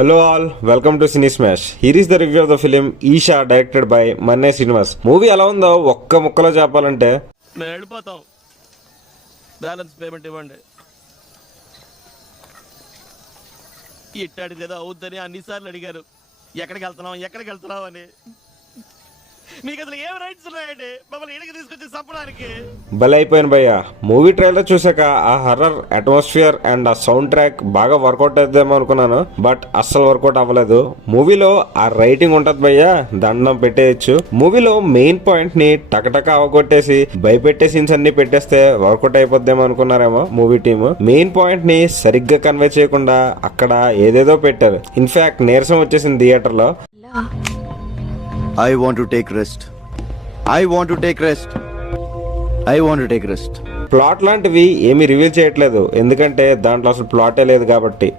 Hello all, welcome to Cine Smash. Here is the review of the film Isha directed by Manne Srinivas. Movie ఎలా ఉందో ఒక్క ముక్కలో చెప్పాలంటే మేము వెళ్ళిపోతాం, బ్యాలెన్స్ పేమెంట్ ఇవ్వండి. ఇట్టాడిది ఏదో అవుద్దని అన్నిసార్లు అడిగారు, ఎక్కడికి వెళ్తున్నాం అని. మీకు అసలు ఏం రైట్స్ ఉన్నాయండి మమ్మల్ని ఇంటికి తీసుకొచ్చి చంపడానికి? భలే అయిపోయాను భయ్య. మూవీ ట్రైలర్ చూసాక ఆ హర్రర్ అట్మాస్ఫియర్ అండ్ ఆ సౌండ్ ట్రాక్ బాగా వర్కౌట్ అవుతుందేమో అనుకున్నాను, బట్ అస్సలు వర్కౌట్ అవ్వలేదు. మూవీలో ఆ రైటింగ్ ఉంటది భయ్య, దండం పెట్టేయచ్చు. మూవీలో మెయిన్ పాయింట్ ని టకటక అవగొట్టేసి భయపెట్టే సీన్స్ అన్ని పెట్టేస్తే వర్కౌట్ అయిపోద్దేమో అనుకున్నారేమో మూవీ టీమ్. మెయిన్ పాయింట్ ని సరిగ్గా కన్వే చేయకుండా అక్కడ ఏదేదో పెట్టారు. ఇన్ఫాక్ట్ నీరసం వచ్చేసింది థియేటర్ లో. I want to take rest. I want to take rest. I want to take rest. Plot లాంటివి ఏమీ రివీల్ చేయట్లేదు, ఎందుకంటే దాంట్లో అసలు ప్లాటే లేదు కాబట్టి.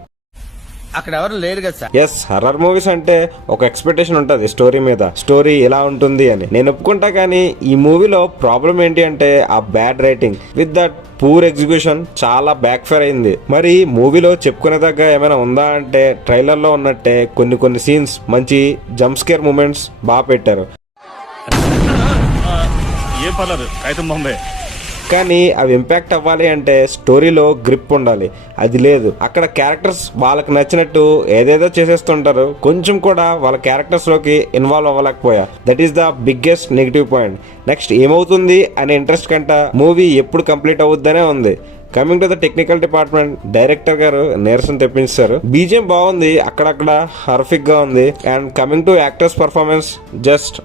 అక్కడ ఎవరు లేరు కదా సార్. ఎస్, హర్రర్ మూవీస్ అంటే ఒక ఎక్స్పెక్టేషన్ ఉంటుంది స్టోరీ మీద, స్టోరీ ఎలా ఉంటుంది అని. నేను ఒప్పుకుంటా, కానీ ఈ మూవీలో ప్రాబ్లం ఏంటి అంటే ఆ bad writing with that poor execution చాలా బ్యాక్ ఫైర్ అయింది. మరి మూవీలో చెప్పుకునే దగ్గర ఏమైనా ఉందా అంటే ట్రైలర్ లో ఉన్నట్టే కొన్ని సీన్స్ మంచి జంప్ స్కేర్ మూమెంట్స్ బాగా పెట్టారు, కానీ అవి ఇంపాక్ట్ అవ్వాలి అంటే స్టోరీలో గ్రిప్ ఉండాలి, అది లేదు. అక్కడ క్యారెక్టర్స్ వాళ్ళకి నచ్చినట్టు ఏదేదో చేసేస్తుంటారు, కొంచెం కూడా వాళ్ళ క్యారెక్టర్స్ లోకి ఇన్వాల్వ్ అవ్వలేకపోయా. That is the biggest negative point. Next ఏమవుతుంది అనే ఇంట్రెస్ట్ కంట మూవీ ఎప్పుడు కంప్లీట్ అవుద్దనే ఉంది. Coming to the technical department, director గారు నీరసం తెప్పించారు. బీజిఎం బాగుంది, అక్కడక్కడ హర్ఫిక్ గా ఉంది. And coming to actors performance, just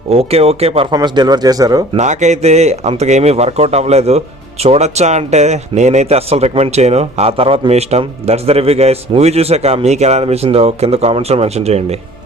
okay performance deliver చేశారు. నాకైతే అంతకేమీ వర్కౌట్ అవ్వలేదు. చూడొచ్చా అంటే నేనైతే అస్సలు రికమెండ్ చేయను, ఆ తర్వాత మీ ఇష్టం. That's the review guys. Movie చూసాక మీకు ఎలా అనిపించిందో కింద కామెంట్స్ లో మెన్షన్ చేయండి.